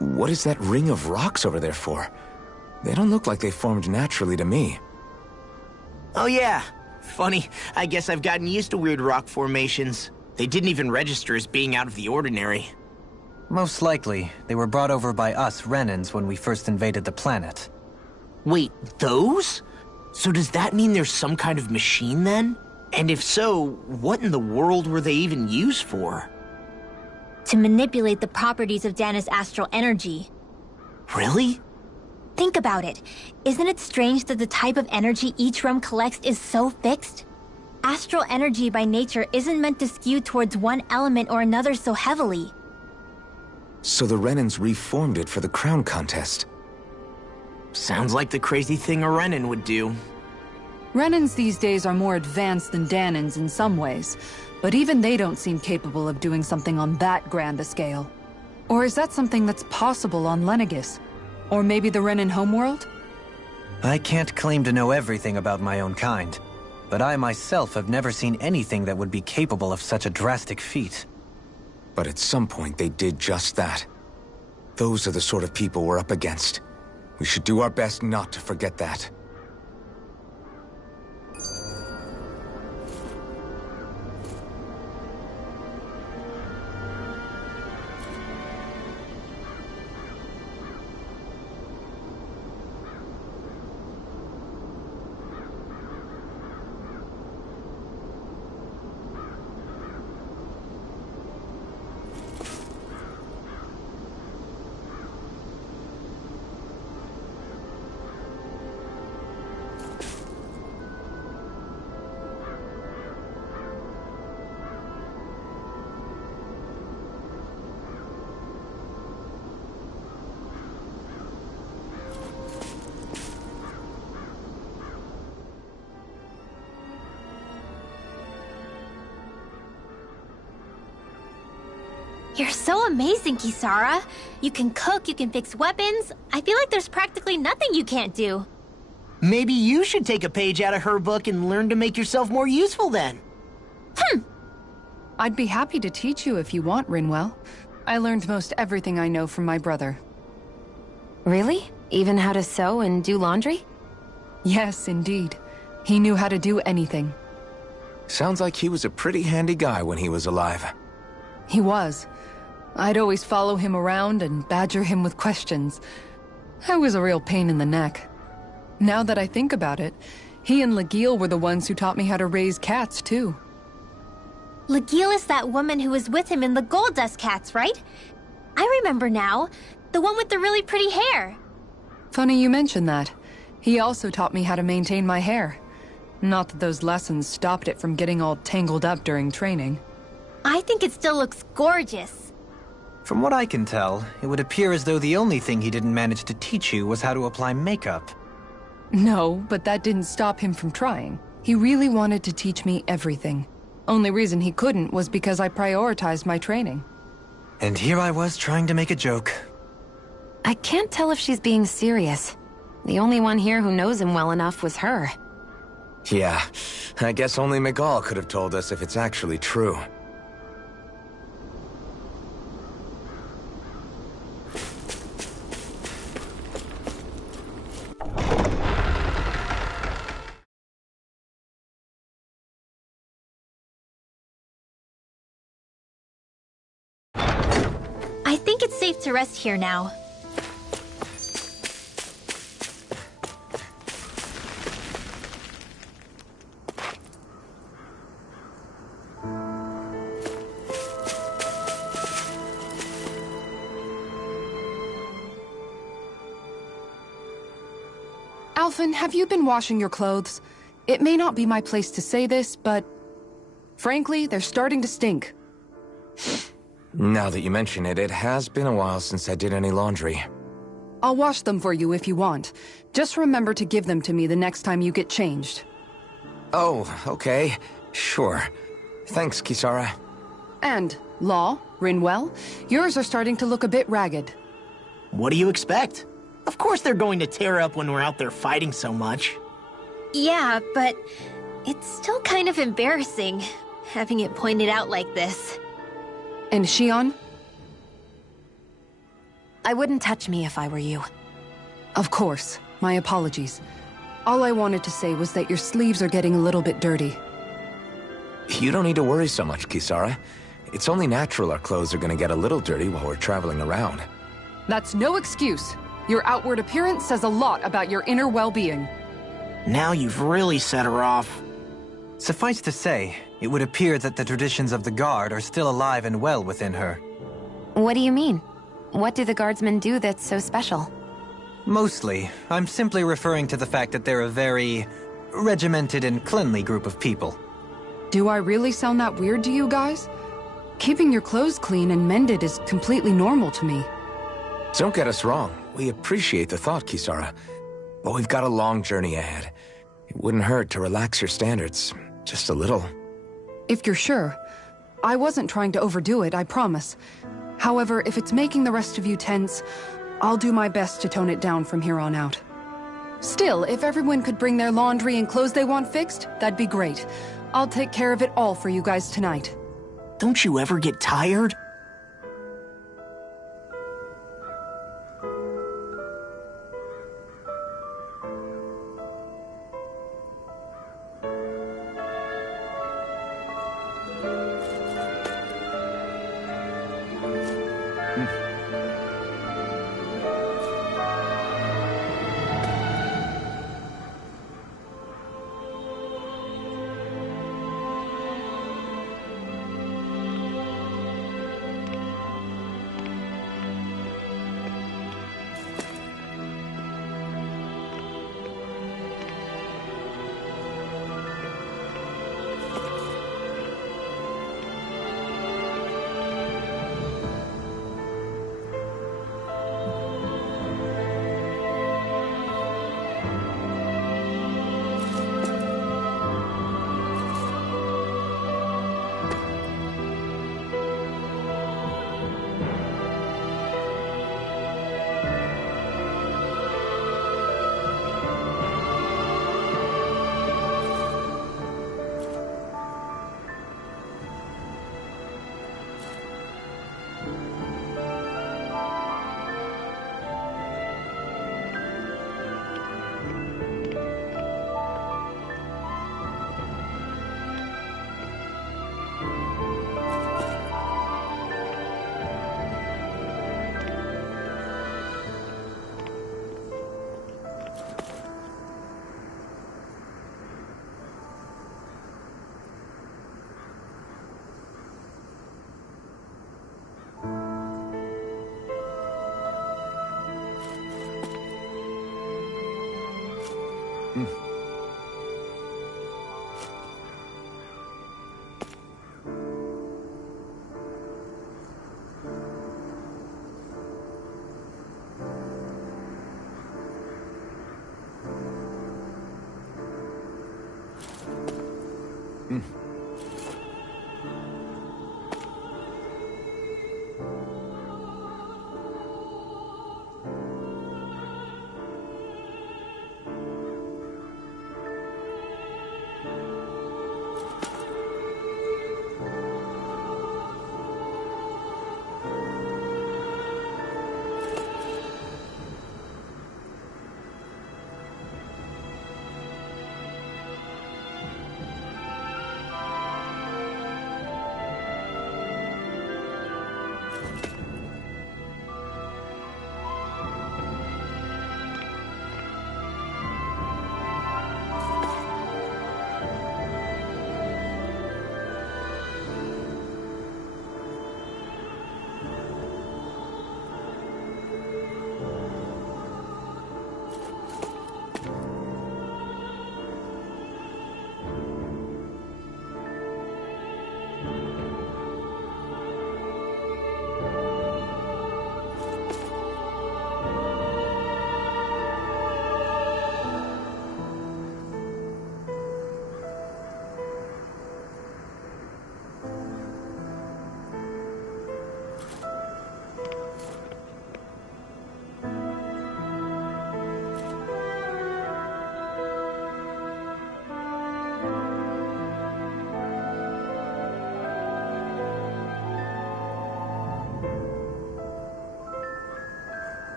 What is that ring of rocks over there for? They don't look like they formed naturally to me. Oh yeah. Funny, I guess I've gotten used to weird rock formations. They didn't even register as being out of the ordinary. Most likely, they were brought over by us Renans when we first invaded the planet. Wait, those? So does that mean there's some kind of machine then? And if so, what in the world were they even used for? To manipulate the properties of Dana's astral energy. Really? Think about it. Isn't it strange that the type of energy each realm collects is so fixed? Astral energy by nature isn't meant to skew towards one element or another so heavily. So the Renans reformed it for the crown contest. Sounds like the crazy thing a Renan would do. Renans these days are more advanced than Danans in some ways, but even they don't seem capable of doing something on that grand a scale. Or is that something that's possible on Lenegis? Or maybe the Renan homeworld? I can't claim to know everything about my own kind, but I myself have never seen anything that would be capable of such a drastic feat. But at some point they did just that. Those are the sort of people we're up against. We should do our best not to forget that. You're so amazing, Kisara. You can cook, you can fix weapons. I feel like there's practically nothing you can't do. Maybe you should take a page out of her book and learn to make yourself more useful then. I'd be happy to teach you if you want, Rinwell. I learned most everything I know from my brother. Really? Even how to sew and do laundry? Yes, indeed. He knew how to do anything. Sounds like he was a pretty handy guy when he was alive. He was. I'd always follow him around and badger him with questions. I was a real pain in the neck. Now that I think about it, he and Legil were the ones who taught me how to raise cats, too. Legil is that woman who was with him in the Gold Dust Cats, right? I remember now. The one with the really pretty hair. Funny you mention that. He also taught me how to maintain my hair. Not that those lessons stopped it from getting all tangled up during training. I think it still looks gorgeous. From what I can tell, it would appear as though the only thing he didn't manage to teach you was how to apply makeup. No, but that didn't stop him from trying. He really wanted to teach me everything. Only reason he couldn't was because I prioritized my training. And here I was trying to make a joke. I can't tell if she's being serious. The only one here who knows him well enough was her. Yeah, I guess only McGall could have told us if it's actually true. I think it's safe to rest here now. Alphen, have you been washing your clothes? It may not be my place to say this, but... frankly, they're starting to stink. Now that you mention it, it has been a while since I did any laundry. I'll wash them for you if you want. Just remember to give them to me the next time you get changed. Oh, okay. Sure. Thanks, Kisara. And, Law, Rinwell, yours are starting to look a bit ragged. What do you expect? Of course they're going to tear up when we're out there fighting so much. Yeah, but it's still kind of embarrassing, having it pointed out like this. And Shion? I wouldn't touch me if I were you. Of course. My apologies. All I wanted to say was that your sleeves are getting a little bit dirty. You don't need to worry so much, Kisara. It's only natural our clothes are gonna get a little dirty while we're traveling around. That's no excuse. Your outward appearance says a lot about your inner well-being. Now you've really set her off. Suffice to say, it would appear that the traditions of the Guard are still alive and well within her. What do you mean? What do the guardsmen do that's so special? Mostly, I'm simply referring to the fact that they're a very regimented and cleanly group of people. Do I really sound that weird to you guys? Keeping your clothes clean and mended is completely normal to me. Don't get us wrong. We appreciate the thought, Kisara. But we've got a long journey ahead. It wouldn't hurt to relax your standards. Just a little. If you're sure. I wasn't trying to overdo it, I promise. However, if it's making the rest of you tense, I'll do my best to tone it down from here on out. Still, if everyone could bring their laundry and clothes they want fixed, that'd be great. I'll take care of it all for you guys tonight. Don't you ever get tired?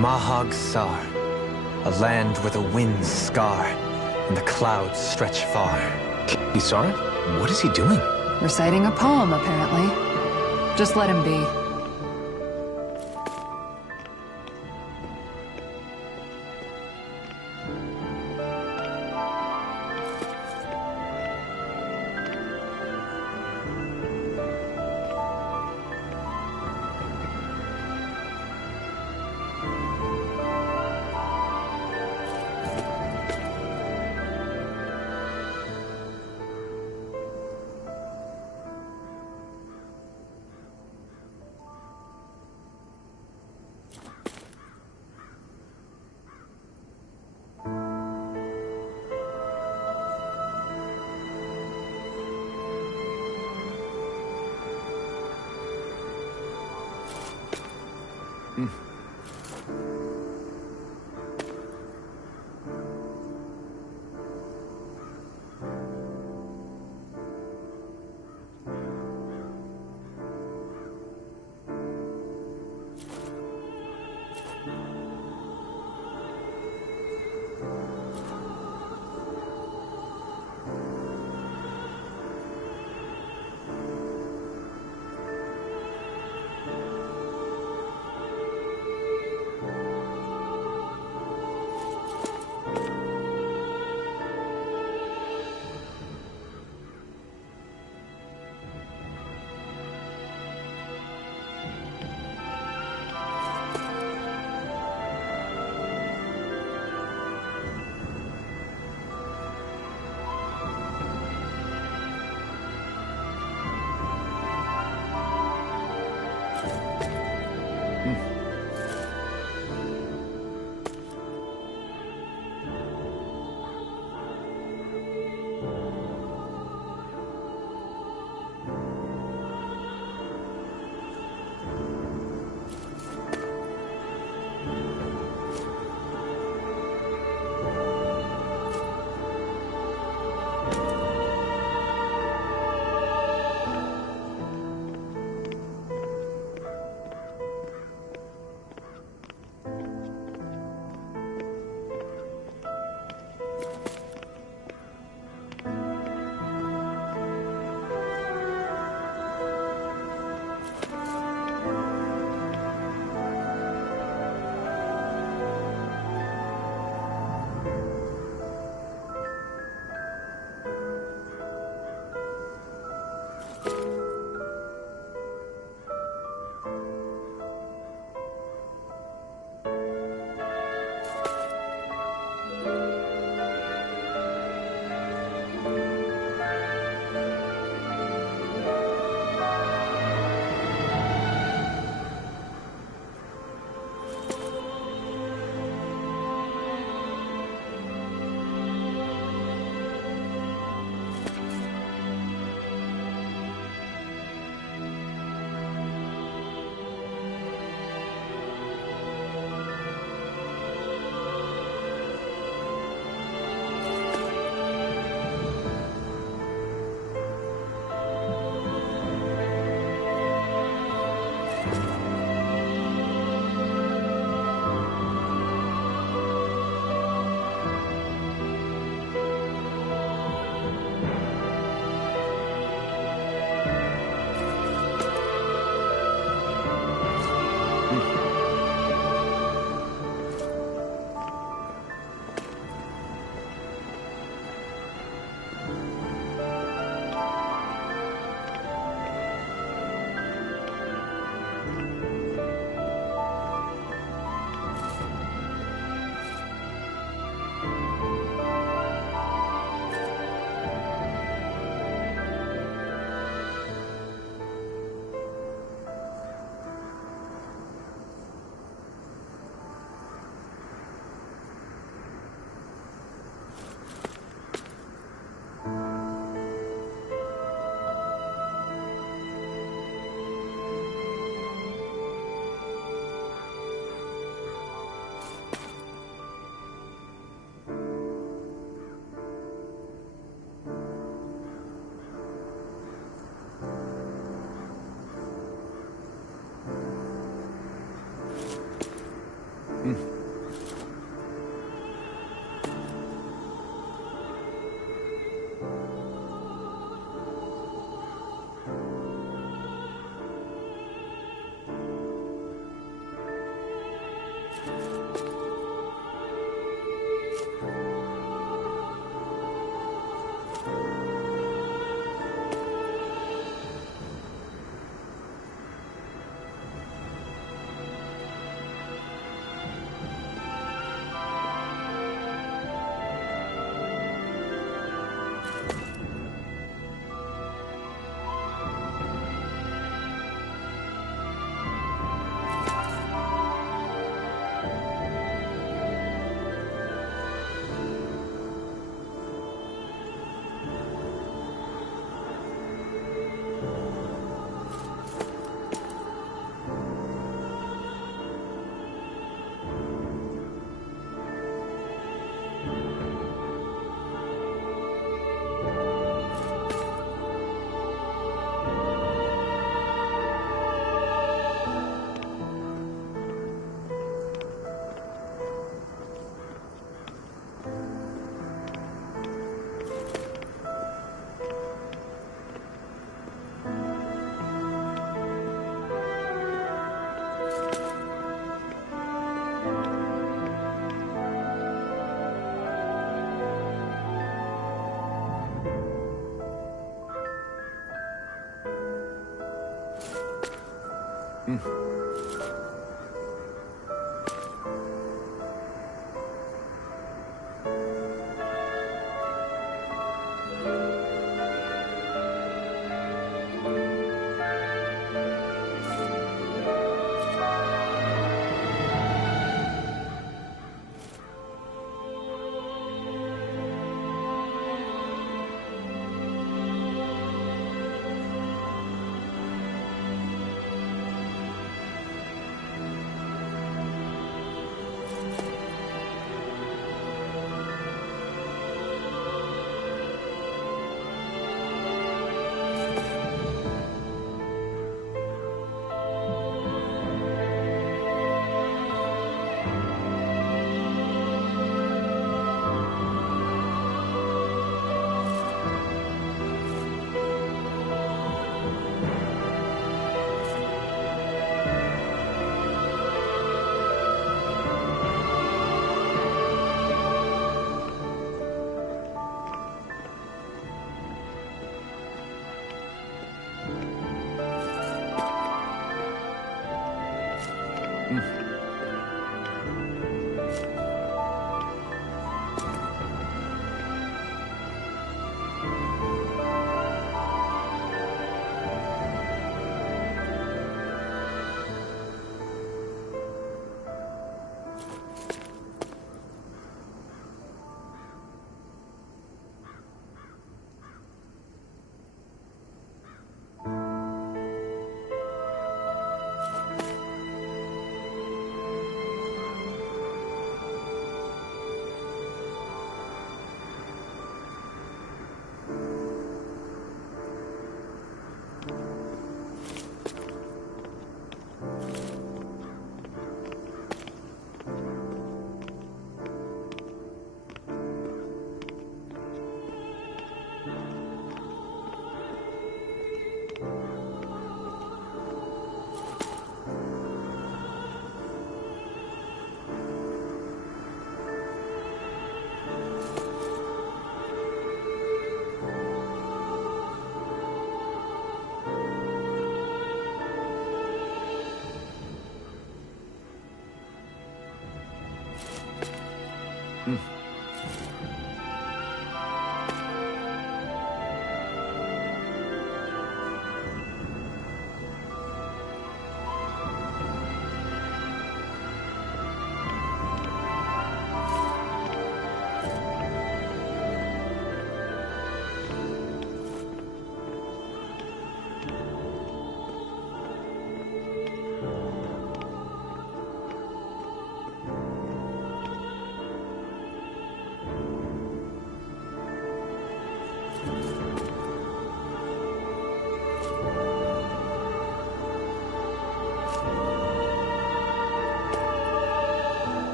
Mahag Sar, a land where the winds scar and the clouds stretch far. Isara? What is he doing? Reciting a poem, apparently. Just let him be.